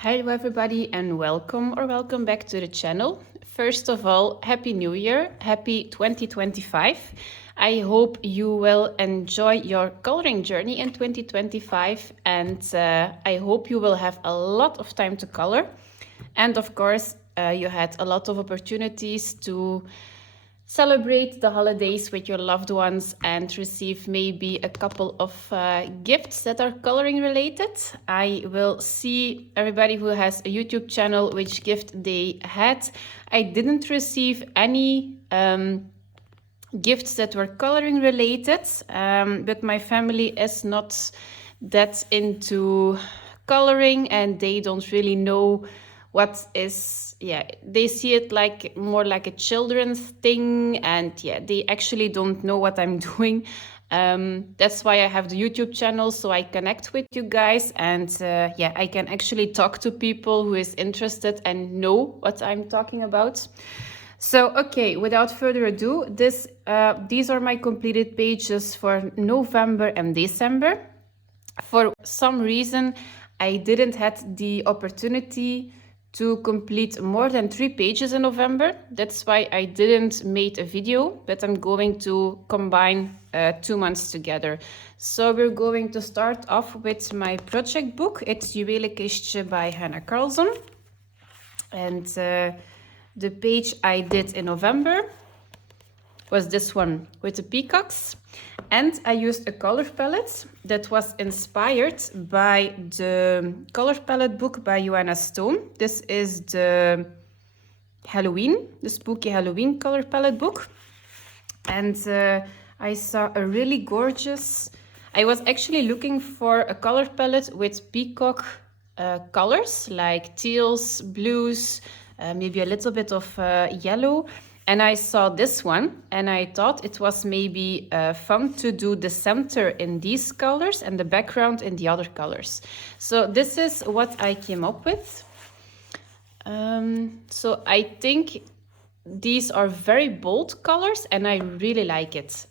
Hello everybody and welcome back to the channel. First of all, Happy New Year, Happy 2025. I hope you will enjoy your coloring journey in 2025 and I hope you will have a lot of time to color. And of course, you had a lot of opportunities to celebrate the holidays with your loved ones and receive maybe a couple of gifts that are coloring related. I will see everybody who has a YouTube channel which gift they had. I didn't receive any gifts that were coloring related, but my family is not that into coloring and they don't really know what is, they see it like more like a children's thing, and they actually don't know what I'm doing. That's why I have the YouTube channel, so I connect with you guys and I can actually talk to people who is interested and know what I'm talking about. So, okay, without further ado, these are my completed pages for November and December. For some reason, I didn't have the opportunity to complete more than 3 pages in November. That's why I didn't make a video, but I'm going to combine 2 months together. So we're going to start off with my project book. It's Juwelenkistje by Hannah Carlson. And the page I did in November was this one with the peacocks. And I used a color palette that was inspired by the color palette book by Joanna Stone. This is the Spooky Halloween color palette book. And I saw a really gorgeous... I was actually looking for a color palette with peacock colors, like teals, blues, maybe a little bit of yellow. And I saw this one and I thought it was maybe fun to do the center in these colors and the background in the other colors. So this is what I came up with. So I think these are very bold colors and I really like it.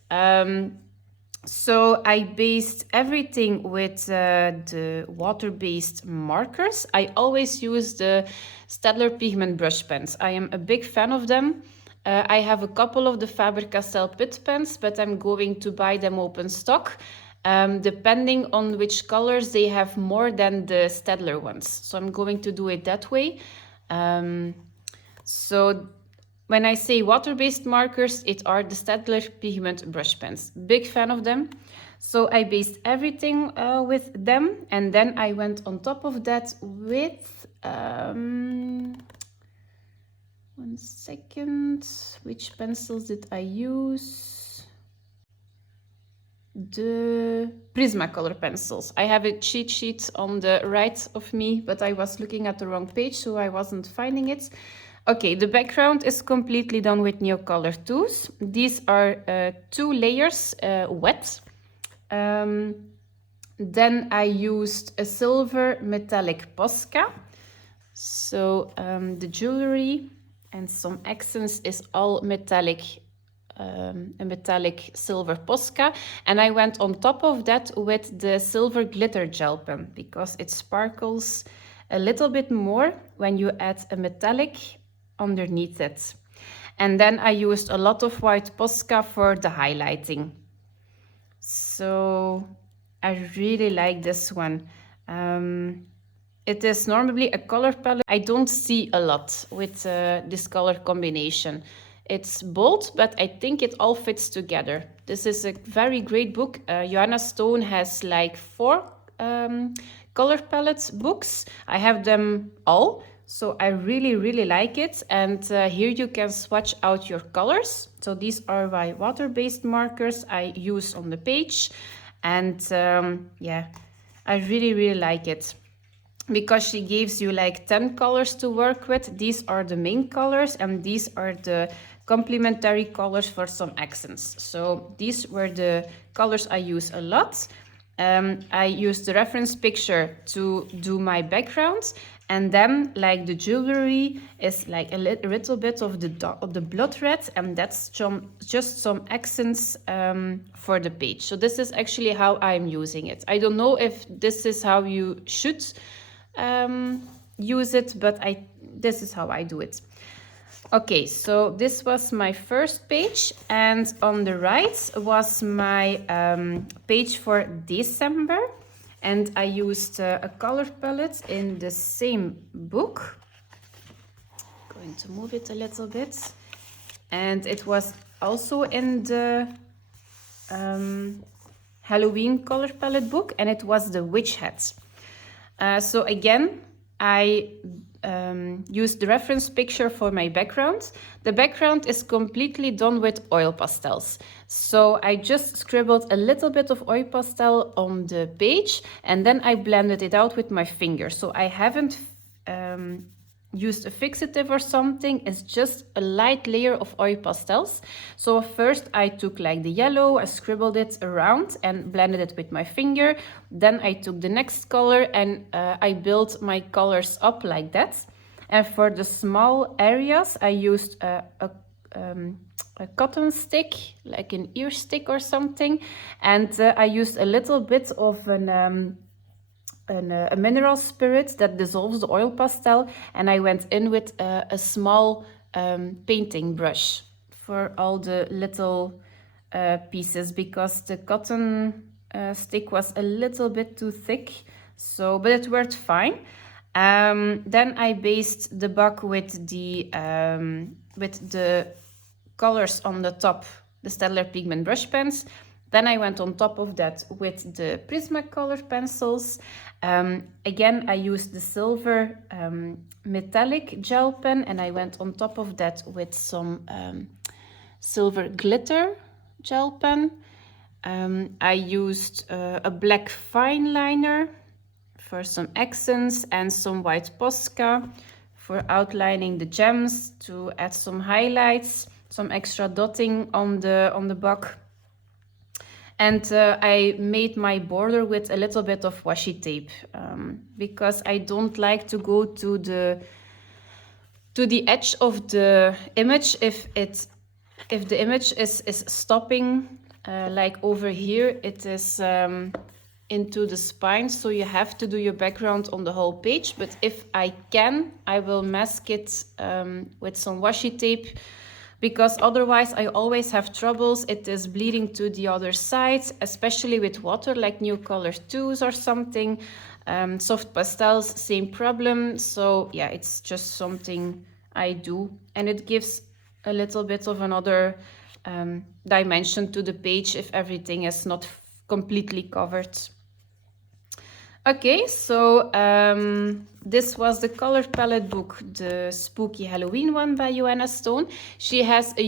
So I based everything with the water-based markers. I always use the Staedtler pigment brush pens. I am a big fan of them. I have a couple of the Faber-Castell Pitt pens, but I'm going to buy them open stock. Depending on which colors, they have more than the Staedtler ones. So I'm going to do it that way. So when I say water-based markers, it are the Staedtler pigment brush pens. Big fan of them. So I based everything with them. And then I went on top of that with... one second, which pencils did I use? The Prismacolor pencils. I have a cheat sheet on the right of me, but I was looking at the wrong page, so I wasn't finding it. Okay, the background is completely done with Neocolor 2s. These are 2 layers wet. Then I used a silver metallic Posca. So the jewelry and some accents is all metallic, a metallic silver Posca. And I went on top of that with the silver glitter gel pen because it sparkles a little bit more when you add a metallic underneath it. And then I used a lot of white Posca for the highlighting. So I really like this one. It is normally a color palette I don't see a lot with this color combination. It's bold, but I think it all fits together. This is a very great book. Joanna Stone has like 4 color palette books. I have them all, so I really, really like it. And here you can swatch out your colors. So these are my water-based markers I use on the page. And I really, really like it. Because she gives you like 10 colors to work with. These are the main colors and these are the complementary colors for some accents. So these were the colors I use a lot. I used the reference picture to do my background, and then like the jewelry is like a little bit of the blood red, and that's just some accents for the page. So this is actually how I'm using it. I don't know if this is how you should use it, but this is how I do it. Okay, so this was my first page, and on the right was my page for December, and I used a color palette in the same book. Going to move it a little bit, and it was also in the Halloween color palette book, and it was the Witch Hat. So again, I used the reference picture for my background. The background is completely done with oil pastels. So I just scribbled a little bit of oil pastel on the page, and then I blended it out with my finger. So I haven't used a fixative or something. It's just a light layer of oil pastels. So first I took like the yellow, I scribbled it around and blended it with my finger. Then I took the next color and I built my colors up like that. And for the small areas, I used a cotton stick, like an ear stick or something. And I used a little bit of a mineral spirit that dissolves the oil pastel, and I went in with a small painting brush for all the little pieces, because the cotton stick was a little bit too thick, so but it worked fine. Then I based the book with the colors on the top, the Staedtler pigment brush pens. Then I went on top of that with the Prismacolor pencils. Again, I used the silver metallic gel pen, and I went on top of that with some silver glitter gel pen. I used a black fine liner for some accents and some white Posca for outlining the gems, to add some highlights, some extra dotting on the book. And I made my border with a little bit of washi tape, because I don't like to go to the edge of the image if the image is stopping, like over here it is into the spine, so you have to do your background on the whole page. But if I can, I will mask it with some washi tape, because otherwise I always have troubles. It is bleeding to the other side, especially with water, like New Color 2s or something. Soft pastels, same problem. So yeah, it's just something I do, and it gives a little bit of another dimension to the page if everything is not completely covered. Okay, so this was the color palette book, the Spooky Halloween one by Joanna Stone. She has a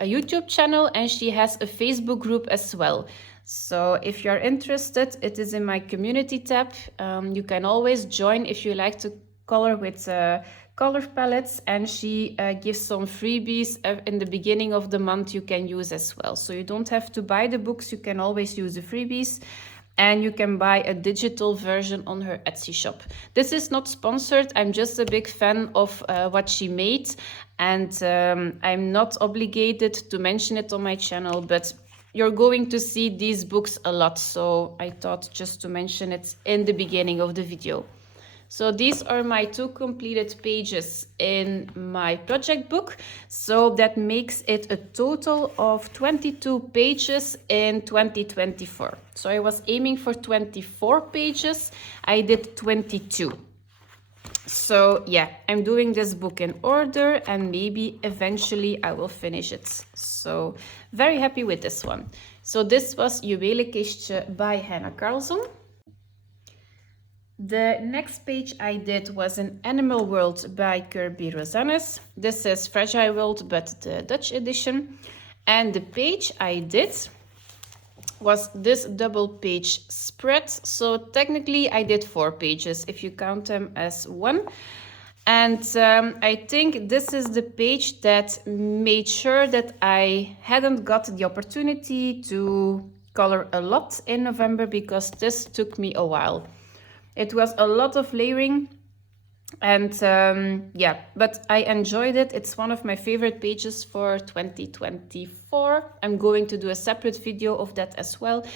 YouTube channel, and she has a Facebook group as well. So if you're interested, it is in my community tab. You can always join if you like to color with color palettes, and she gives some freebies in the beginning of the month you can use as well. So you don't have to buy the books, you can always use the freebies. And you can buy a digital version on her Etsy shop. This is not sponsored. I'm just a big fan of what she made. And I'm not obligated to mention it on my channel, but you're going to see these books a lot. So I thought just to mention it in the beginning of the video. So these are my 2 completed pages in my project book. So that makes it a total of 22 pages in 2024. So I was aiming for 24 pages. I did 22. So yeah, I'm doing this book in order, and maybe eventually I will finish it. So very happy with this one. So this was Juwelenkistje by Hannah Carlson. The next page I did was an Animal World by Kirby Rosanes. This is Fragile World, but the Dutch edition. And the page I did was this double page spread. So technically I did 4 pages if you count them as one. And I think this is the page that made sure that I hadn't got the opportunity to color a lot in November, because this took me a while. It was a lot of layering, and yeah, but I enjoyed it. It's one of my favorite pages for 2024. I'm going to do a separate video of that as well.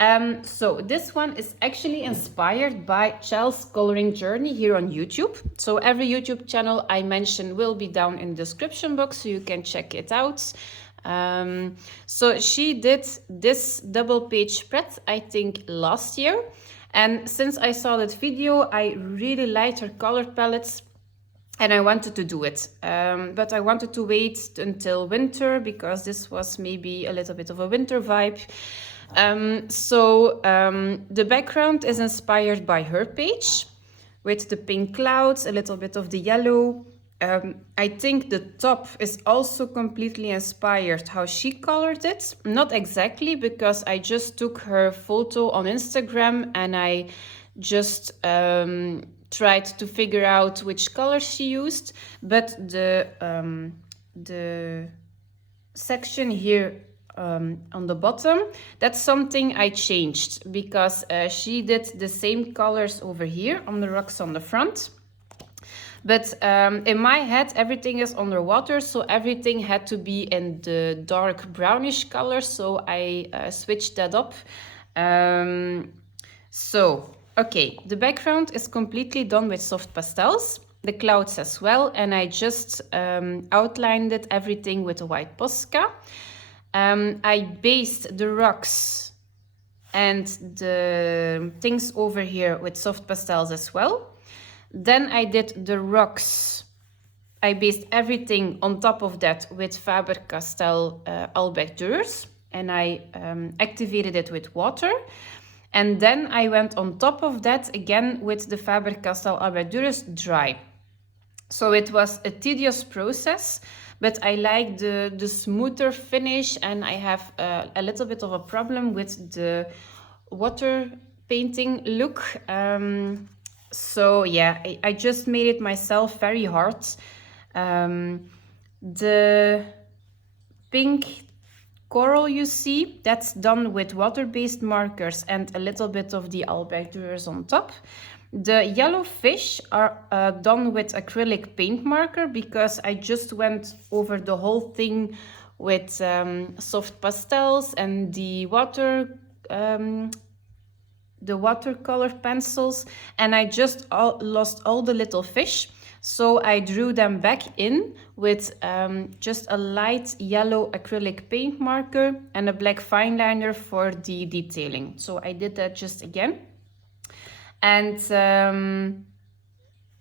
So this one is actually inspired by Chel's coloring journey here on YouTube. So every YouTube channel I mention will be down in the description box, so you can check it out. So she did this double page spread, I think last year. And since I saw that video, I really liked her color palettes and I wanted to do it. But I wanted to wait until winter because this was maybe a little bit of a winter vibe. The background is inspired by her page with the pink clouds, a little bit of the yellow. I think the top is also completely inspired how she colored it. Not exactly, because I just took her photo on Instagram and I just tried to figure out which color she used. But the section here on the bottom, that's something I changed because she did the same colors over here on the rocks on the front. But in my head, everything is underwater, so everything had to be in the dark brownish color, so I switched that up. Okay, the background is completely done with soft pastels, the clouds as well, and I just outlined it everything with a white Posca. I based the rocks and the things over here with soft pastels as well. Then I did the rocks. I based everything on top of that with Faber-Castell Albec Durers, and I activated it with water. And then I went on top of that again with the Faber-Castell Albec Durers dry. So it was a tedious process, but I like the smoother finish, and I have a little bit of a problem with the water painting look. So yeah, I just made it myself very hard. The pink coral you see, that's done with water-based markers and a little bit of the Albec Durers on top. The yellow fish are done with acrylic paint marker because I just went over the whole thing with soft pastels and the watercolor pencils, and I just lost all the little fish. So I drew them back in with just a light yellow acrylic paint marker and a black fine liner for the detailing. So I did that just again. And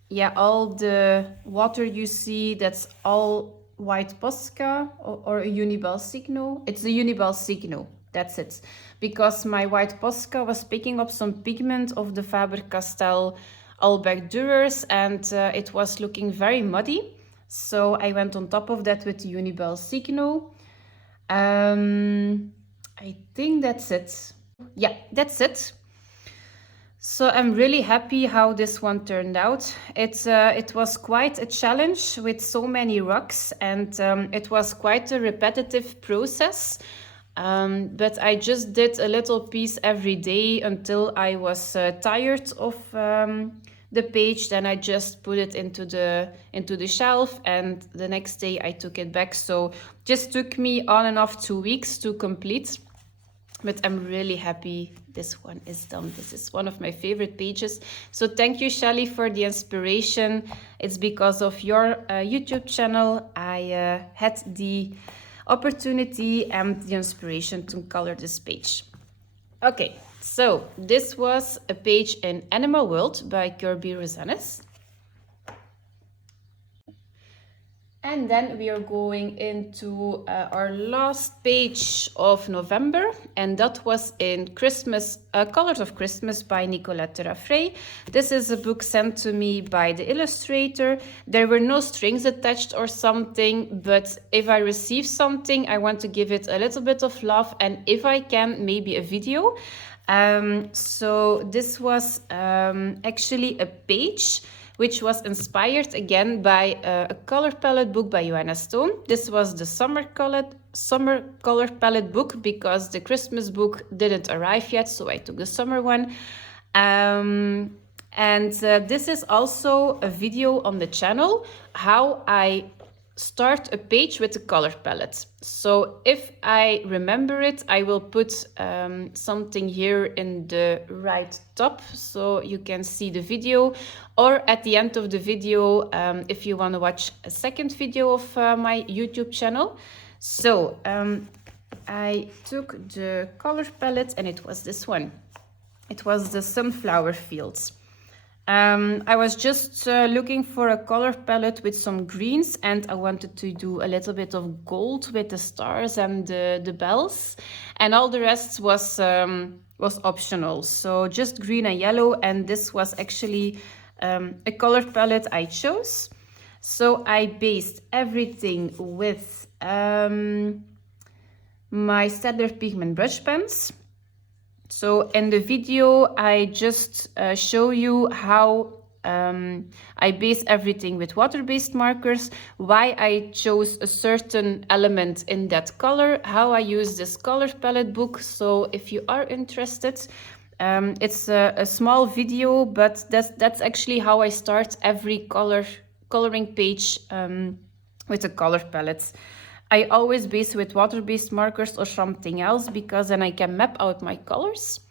yeah, all the water you see, that's all white Posca or a Unibel Signo. It's a Unibel Signo, that's it. Because my white Posca was picking up some pigment of the Faber-Castell Albec Durers, and it was looking very muddy. So I went on top of that with the Unibel Signo. I think that's it. Yeah, that's it. So I'm really happy how this one turned out. It was quite a challenge with so many rocks, and it was quite a repetitive process. But I just did a little piece every day until I was tired of the page. Then I just put it into the shelf, and the next day I took it back. So just took me on and off 2 weeks to complete. But I'm really happy this one is done. This is one of my favorite pages. So thank you, Shelly, for the inspiration. It's because of your YouTube channel I had the opportunity and the inspiration to color this page. Okay, so this was a page in Animal World by Kirby Rosanes. And then we are going into our last page of November, and that was in Christmas, Colors of Christmas by Nicolette Terrafrey. This is a book sent to me by the illustrator. There were no strings attached or something, but if I receive something, I want to give it a little bit of love, and if I can, maybe a video. So this was actually a page which was inspired again by a color palette book by Joanna Stone. This was the summer color palette book because the Christmas book didn't arrive yet, so I took the summer one. This is also a video on the channel, how I start a page with a color palette. So if I remember it, I will put something here in the right top so you can see the video, or at the end of the video if you want to watch a second video of my YouTube channel. So I took the color palette and it was this one. It was the Sunflower Fields. I was just looking for a color palette with some greens, and I wanted to do a little bit of gold with the stars and the bells, and all the rest was optional. So just green and yellow, and this was actually a color palette I chose. So I based everything with my Staedtler pigment brush pens. So in the video, I just show you how I base everything with water-based markers, why I chose a certain element in that color, how I use this color palette book. So if you are interested, it's a small video, but that's actually how I start every coloring page with a color palette. I always base with water-based markers or something else, because then I can map out my colors.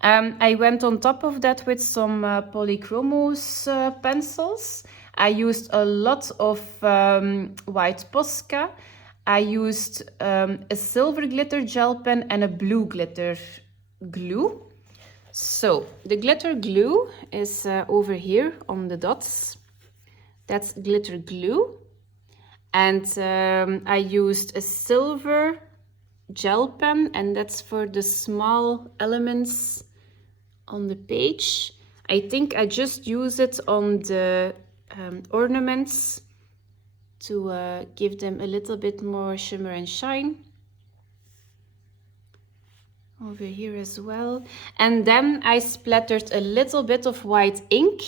I went on top of that with some Polychromos pencils. I used a lot of white Posca. I used a silver glitter gel pen and a blue glitter glue. So the glitter glue is over here on the dots. That's glitter glue. And I used a silver gel pen, and that's for the small elements on the page. I think I just use it on the ornaments to give them a little bit more shimmer and shine. Over here as well. And then I splattered a little bit of white ink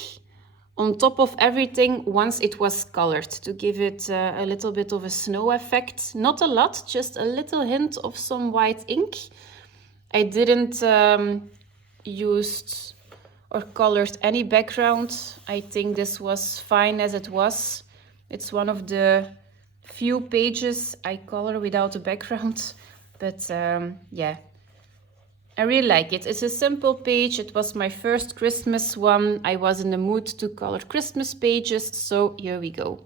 on top of everything once it was colored, to give it a little bit of a snow effect. Not a lot, just a little hint of some white ink. I didn't use or colored any background. I think this was fine as it was. It's one of the few pages I color without a background, but yeah. I really like it. It's a simple page. It was my first Christmas one. I was in the mood to color Christmas pages, so here we go.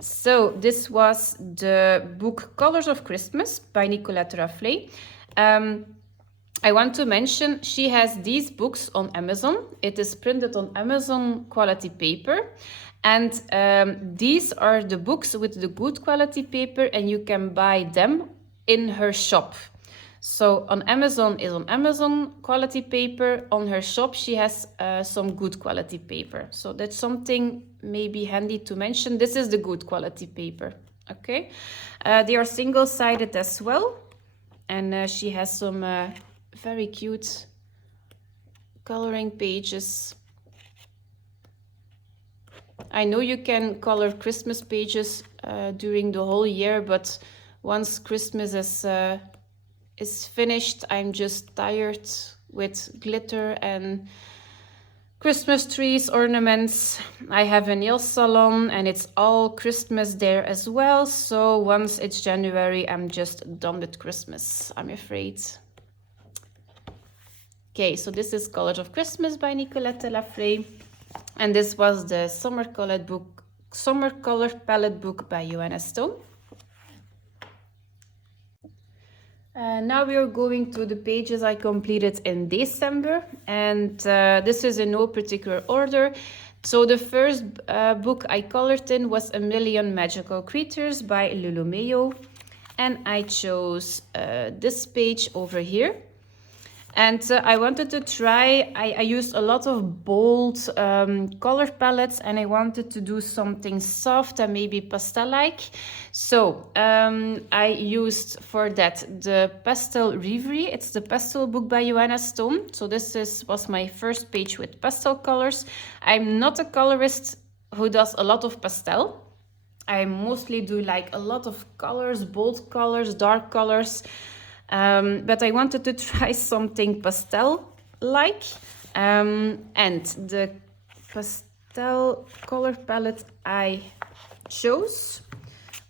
So this was the book Colors of Christmas by Nicolette Rafflet. I want to mention she has these books on Amazon. It is printed on Amazon quality paper. And these are the books with the good quality paper, and you can buy them in her shop. So on Amazon is on Amazon quality paper. On her shop, she has some good quality paper. So that's something maybe handy to mention. This is the good quality paper, okay? They are single-sided as well. And she has some very cute coloring pages. I know you can color Christmas pages during the whole year, but once Christmas is finished, I'm just tired with glitter and Christmas trees, ornaments. I have a nail salon and it's all Christmas there as well. So once it's January, I'm just done with Christmas, I'm afraid. Okay, so this is Colors of Christmas by Nicolette Rafflet. And this was the Summer Color Palette book by Joanna Stone. Now we are going to the pages I completed in December, and this is in no particular order. So the first book I colored in was A Million Magical Creatures by Lulu Mayo, and I chose this page over here. And I wanted to try, I used a lot of bold color palettes, and I wanted to do something soft and maybe pastel-like. So I used for that the Pastel Reverie. It's the pastel book by Joanna Stone. So this was my first page with pastel colors. I'm not a colorist who does a lot of pastel. I mostly do like a lot of colors, bold colors, dark colors. But I wanted to try something pastel-like, and the pastel color palette I chose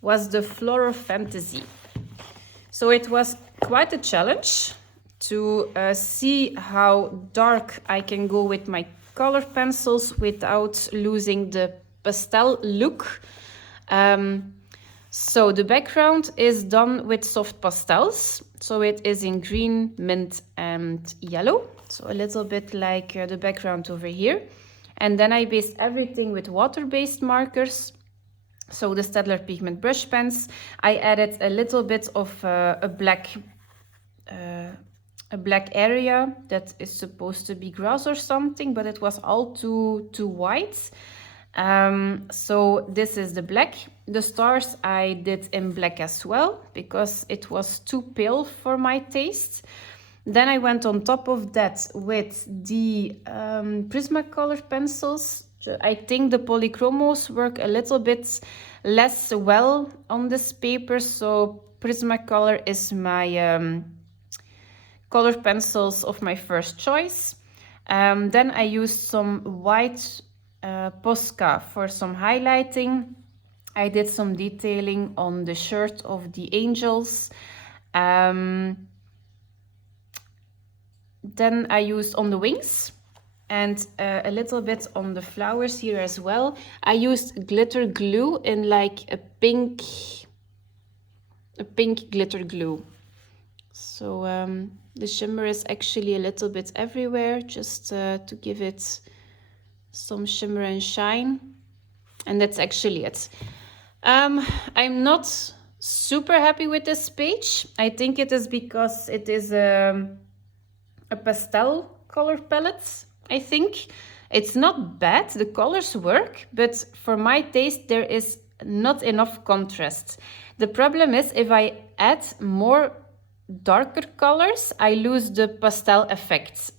was the Floral Fantasy. So it was quite a challenge to see how dark I can go with my color pencils without losing the pastel look. So the background is done with soft pastels. So it is in green, mint and yellow. So a little bit like the background over here. And then I based everything with water-based markers. So the Staedtler pigment brush pens. I added a little bit of a black area that is supposed to be grass or something, but it was all too white. So this is the black. The stars I did in black as well, because it was too pale for my taste. Then I went on top of that with the Prismacolor pencils. I think the polychromos work a little bit less well on this paper, so Prismacolor is my color pencils of my first choice. Then I used some white Posca for some highlighting. I did some detailing on the shirt of the angels. Then I used on the wings and a little bit on the flowers here as well. I used glitter glue in like a pink glitter glue. So the shimmer is actually a little bit everywhere, just to give it some shimmer and shine. And that's actually it. I'm not super happy with this page. I think it is because it is a pastel color palette, I think. It's not bad, the colors work, but for my taste there is not enough contrast. The problem is if I add more darker colors, I lose the pastel effect.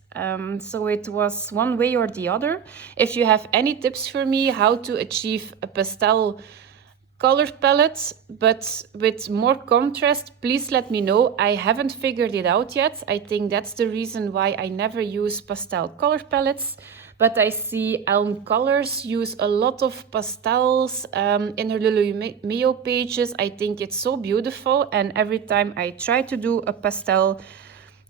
So it was one way or the other. If you have any tips for me how to achieve a pastel color palette but with more contrast, please let me know. I haven't figured it out yet. I think that's the reason why I never use pastel color palettes. But I see Elm Colors use a lot of pastels in her Lulu pages. I think it's so beautiful, and every time I try to do a pastel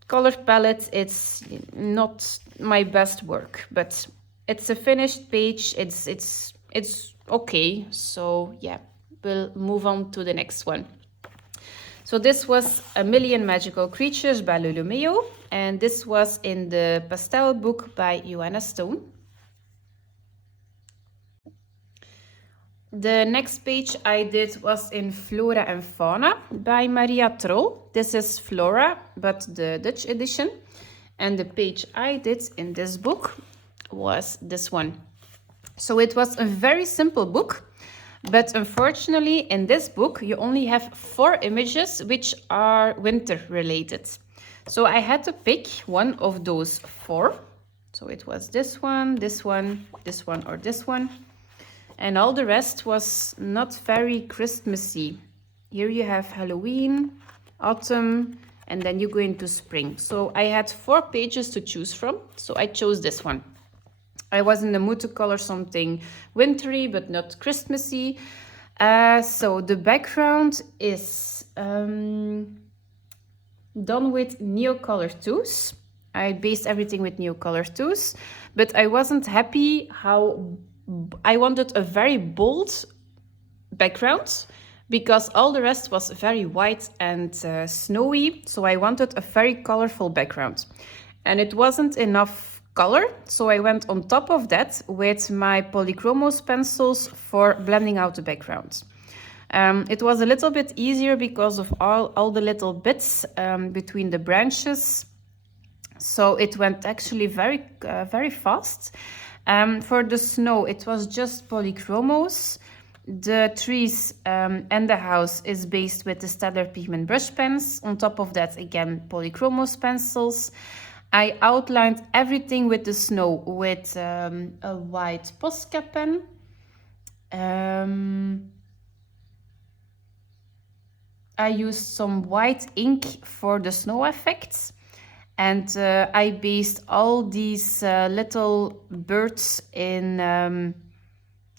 color palette, it's not my best work, but it's a finished page. It's okay. So yeah, we'll move on to the next one. So this was A Million Magical Creatures by Lulu, and this was in the pastel book by Joanna Stone. The next page I did was in Flora and Fauna by Maria Troll. This is Flora, but the Dutch edition. And the page I did in this book was this one. So it was a very simple book. But unfortunately, in this book, you only have 4 images which are winter related. So I had to pick one of those 4. So it was this one, this one, this one, or this one. And all the rest was not very Christmassy. Here you have Halloween, autumn, and then you go into spring. So I had 4 pages to choose from. So I chose this one. I was in the mood to color something wintry, but not Christmassy. So the background is done with Neocolor 2s. I based everything with Neocolor 2s, but I wasn't happy how I wanted a very bold background because all the rest was very white and snowy. So I wanted a very colorful background, and it wasn't enough color, so I went on top of that with my Polychromos pencils for blending out the background. It was a little bit easier because of all the little bits between the branches, so it went actually very fast. For the snow, it was just Polychromos. The trees and the house is based with the Staedtler pigment brush pens. On top of that, again, Polychromos pencils. I outlined everything with the snow with a white Posca pen. I used some white ink for the snow effects. And I based all these little birds in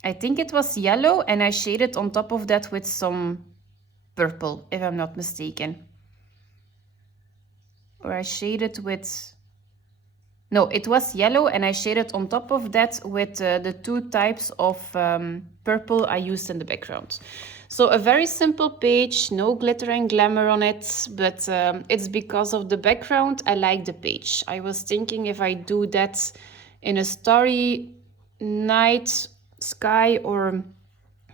I think it was yellow, and I shaded on top of that with some purple, if I'm not mistaken. Or I shaded with... No, it was yellow, and I shaded on top of that with the two types of purple I used in the background. So a very simple page, no glitter and glamour on it, but it's because of the background I like the page. I was thinking if I do that in a starry night sky or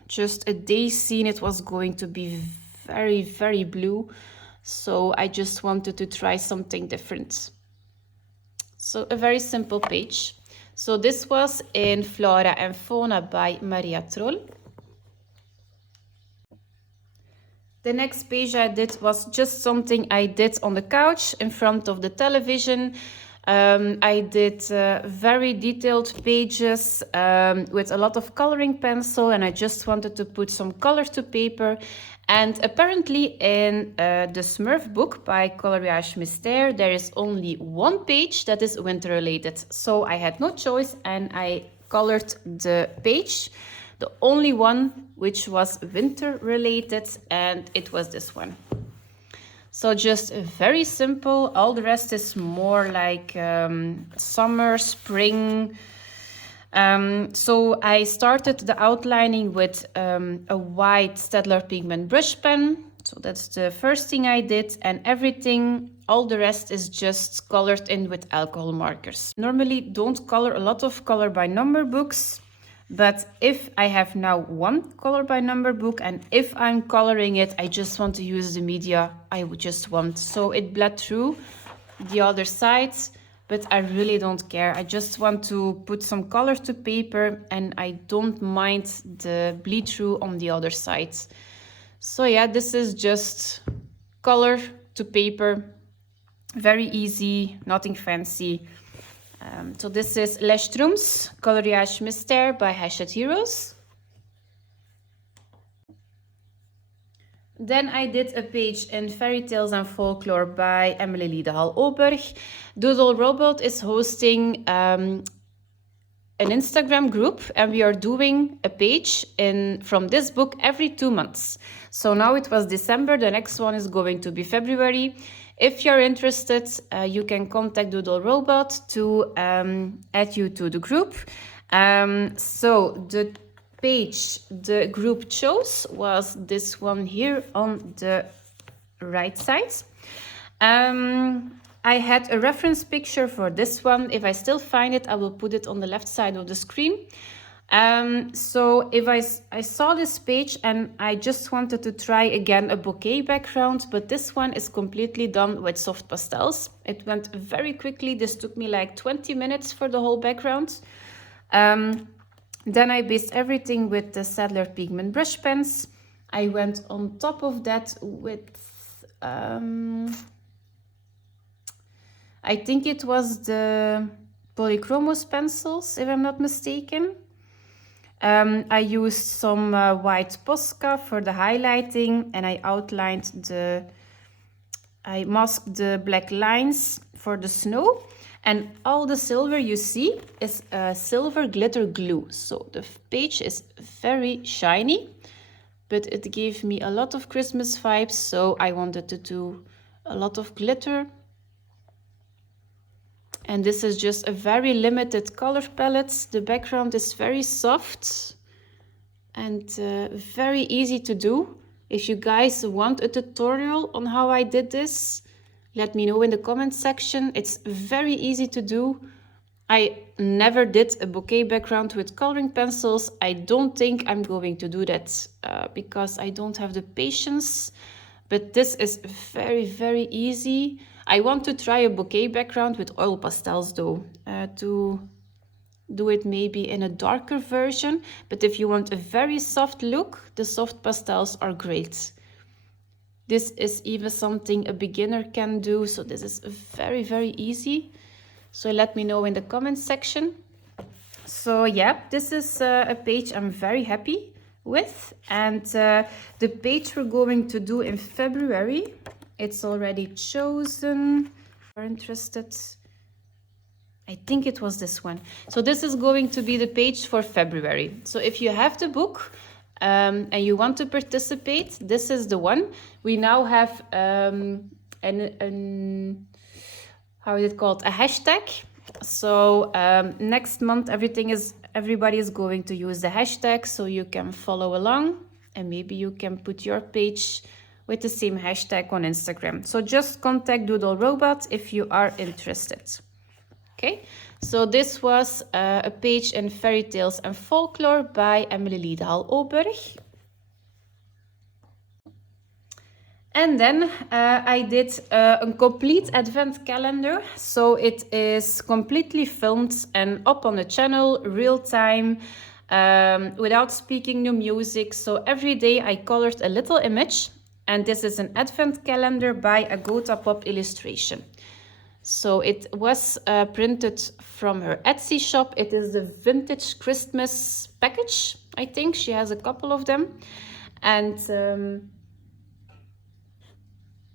just a day scene, it was going to be very, very blue. So I just wanted to try something different. So a very simple page. So this was in Flora and Fauna by Maria Troll. The next page I did was just something I did on the couch in front of the television. I did very detailed pages with a lot of coloring pencil, and I just wanted to put some color to paper. And apparently in the Smurf book by Coloriage Mystère, there is only one page that is winter related. So I had no choice, and I colored the page, the only one which was winter related, and it was this one. So just very simple. All the rest is more like summer, spring. So I started the outlining with a white Staedtler pigment brush pen. So that's the first thing I did, and everything, all the rest is just colored in with alcohol markers. Normally don't color a lot of color by number books, but if I have now one color by number book, and if I'm coloring it, I just want to use the media I would just want. So it bled through the other side, but I really don't care. I just want to put some color to paper, and I don't mind the bleed through on the other side. So yeah, this is just color to paper. Very easy, nothing fancy. So this is Les Schtroumpfs Coloriage Mystère by Hachette Heroes. Then I did a page in Fairy Tales and Folklore by Emily Liedehal Oberg. Doodle Robot is hosting an Instagram group, and we are doing a page from this book every 2 months. So now it was December, the next one is going to be February. If you're interested, you can contact Doodle Robot to add you to the group. So the page the group chose was this one here on the right side. I had a reference picture for this one. If I still find it, I will put it on the left side of the screen. So if I saw this page and I just wanted to try again a bouquet background, but this one is completely done with soft pastels. It went very quickly. This took me like 20 minutes for the whole background. Then I based everything with the Staedtler pigment brush pens. I went on top of that with, I think it was the Polychromos pencils, if I'm not mistaken. I used some white Posca for the highlighting, and I outlined I masked the black lines for the snow, and all the silver you see is silver glitter glue. So the page is very shiny, but it gave me a lot of Christmas vibes, so I wanted to do a lot of glitter. And this is just a very limited color palette. The background is very soft and very easy to do. If you guys want a tutorial on how I did this, let me know in the comment section. It's very easy to do. I never did a bouquet background with coloring pencils. I don't think I'm going to do that because I don't have the patience. But this is very, very easy. I want to try a bouquet background with oil pastels though, to do it maybe in a darker version. But if you want a very soft look, the soft pastels are great. This is even something a beginner can do. So this is very, very easy. So let me know in the comment section. So yeah, this is a page I'm very happy with. And the page we're going to do in February, it's already chosen. If you're interested, I think it was this one. So this is going to be the page for February. So if you have the book and you want to participate, this is the one. We now have how is it called? A hashtag. So next month, everybody is going to use the hashtag, so you can follow along, and maybe you can put your page with the same hashtag on Instagram. So just contact Doodle Robot if you are interested. Okay, so this was a page in Fairy Tales and Folklore by Emily Liedhaal Oberg. And then I did a complete advent calendar. So it is completely filmed and up on the channel, real time, without speaking new music. So every day I colored a little image. And this is an advent calendar by Agota Pop Illustration. So it was printed from her Etsy shop. It is the vintage Christmas package, I think. She has a couple of them. And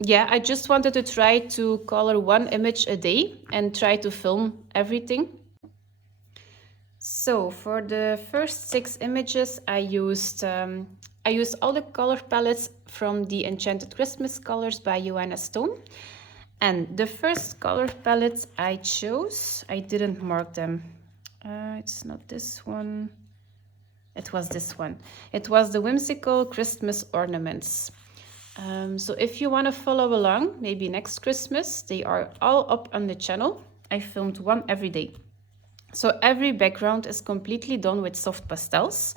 yeah, I just wanted to try to color one image a day and try to film everything. So for the first 6 images, I used all the color palettes from the Enchanted Christmas Colors by Joanna Stone. And the first color palette I chose, I didn't mark them. It's not this one. It was this one. It was the Whimsical Christmas Ornaments. So if you want to follow along, maybe next Christmas, they are all up on the channel. I filmed one every day. So every background is completely done with soft pastels.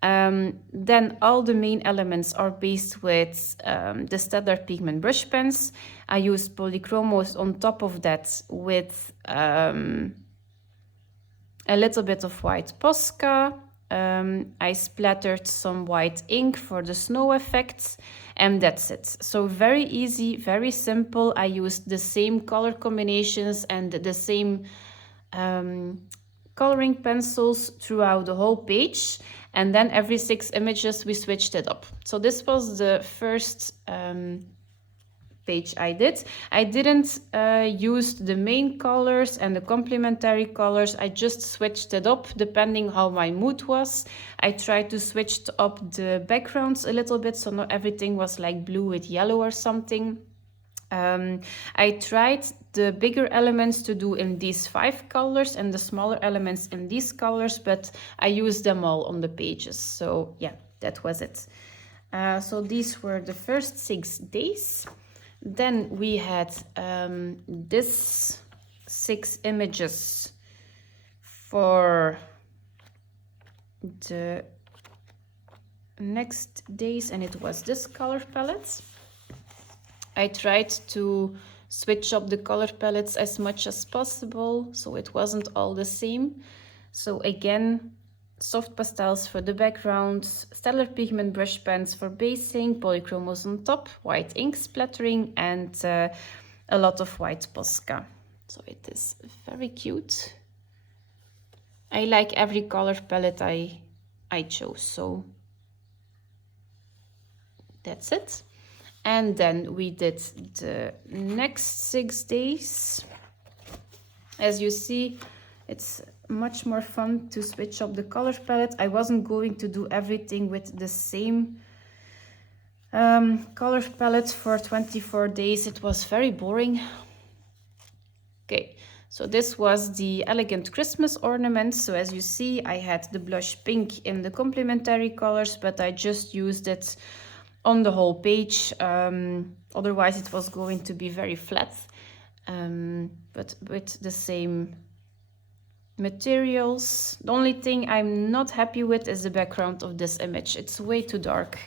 Then all the main elements are based with the Staedtler pigment brush pens. I used polychromos on top of that with a little bit of white Posca. I splattered some white ink for the snow effect, and that's it. So very easy, very simple. I used the same color combinations and the same coloring pencils throughout the whole page, and then every 6 images we switched it up. So this was the first page I did. I didn't use the main colors and the complementary colors. I just switched it up depending how my mood was. I tried to switch up the backgrounds a little bit, so not everything was like blue with yellow or something. I tried the bigger elements to do in these 5 colors and the smaller elements in these colors, but I used them all on the pages. So yeah, that was it. So these were the first 6 days. Then we had this 6 images for the next days, and it was this color palette. I tried to switch up the color palettes as much as possible, so it wasn't all the same. So again, soft pastels for the background, Staedtler pigment brush pens for basing, polychromos on top, white ink splattering, and a lot of white Posca. So it is very cute. I like every color palette I chose, so that's it. And then we did the next 6 days. As you see, it's much more fun to switch up the color palette. I wasn't going to do everything with the same color palette for 24 days. It was very boring. Okay, so this was the Elegant Christmas Ornament. So as you see, I had the blush pink in the complementary colors, but I just used it on the whole page. Otherwise it was going to be very flat, but with the same materials. The only thing I'm not happy with is the background of this image. It's way too dark,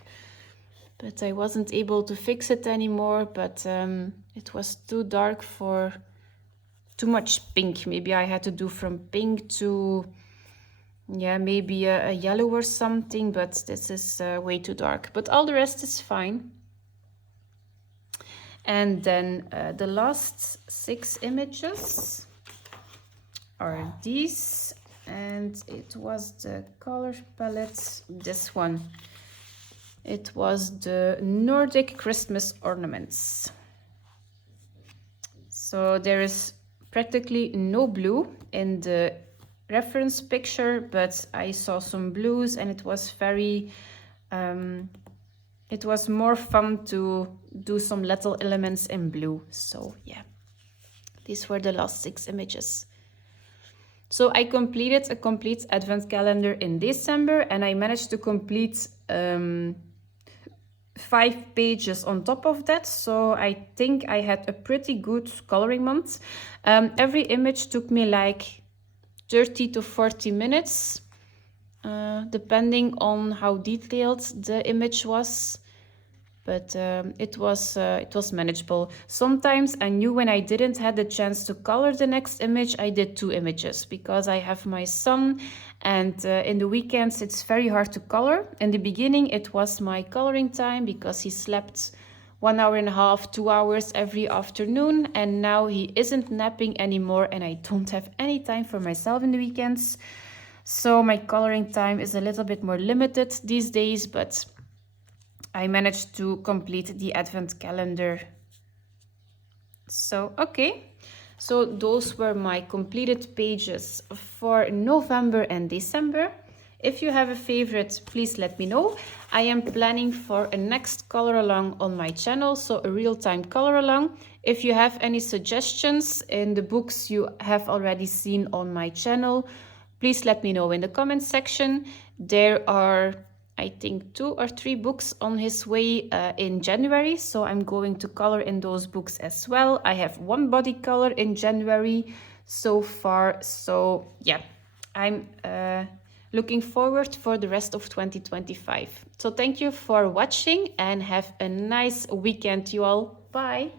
but I wasn't able to fix it anymore. But it was too dark for too much pink. Maybe I had to do from pink to, yeah, maybe a yellow or something, but this is way too dark. But all the rest is fine. And then the last 6 images are these, and it was the color palette, this one. It was the Nordic Christmas Ornaments. So there is practically no blue in the reference picture, but I saw some blues and it was very, it was more fun to do some little elements in blue. So yeah, these were the last 6 images. So I completed a complete advent calendar in December, and I managed to complete 5 pages on top of that. So I think I had a pretty good coloring month. Every image took me like 30 to 40 minutes, depending on how detailed the image was. But it was manageable. Sometimes I knew when I didn't have the chance to color the next image, I did 2 images because I have my son, and in the weekends it's very hard to color. In the beginning it was my coloring time because he slept 1 hour and a half, 2 hours every afternoon, and now he isn't napping anymore and I don't have any time for myself in the weekends. So my coloring time is a little bit more limited these days, but I managed to complete the advent calendar. So, okay. So those were my completed pages for November and December. If you have a favorite, please let me know. I am planning for a next color along on my channel, so a real-time color along. If you have any suggestions in the books you have already seen on my channel, please let me know in the comment section. There are, I think, 2 or 3 books on his way in January, so I'm going to color in those books as well. I have 1 body color in January so far, so yeah, I'm looking forward for the rest of 2025. So thank you for watching and have a nice weekend, you all. Bye.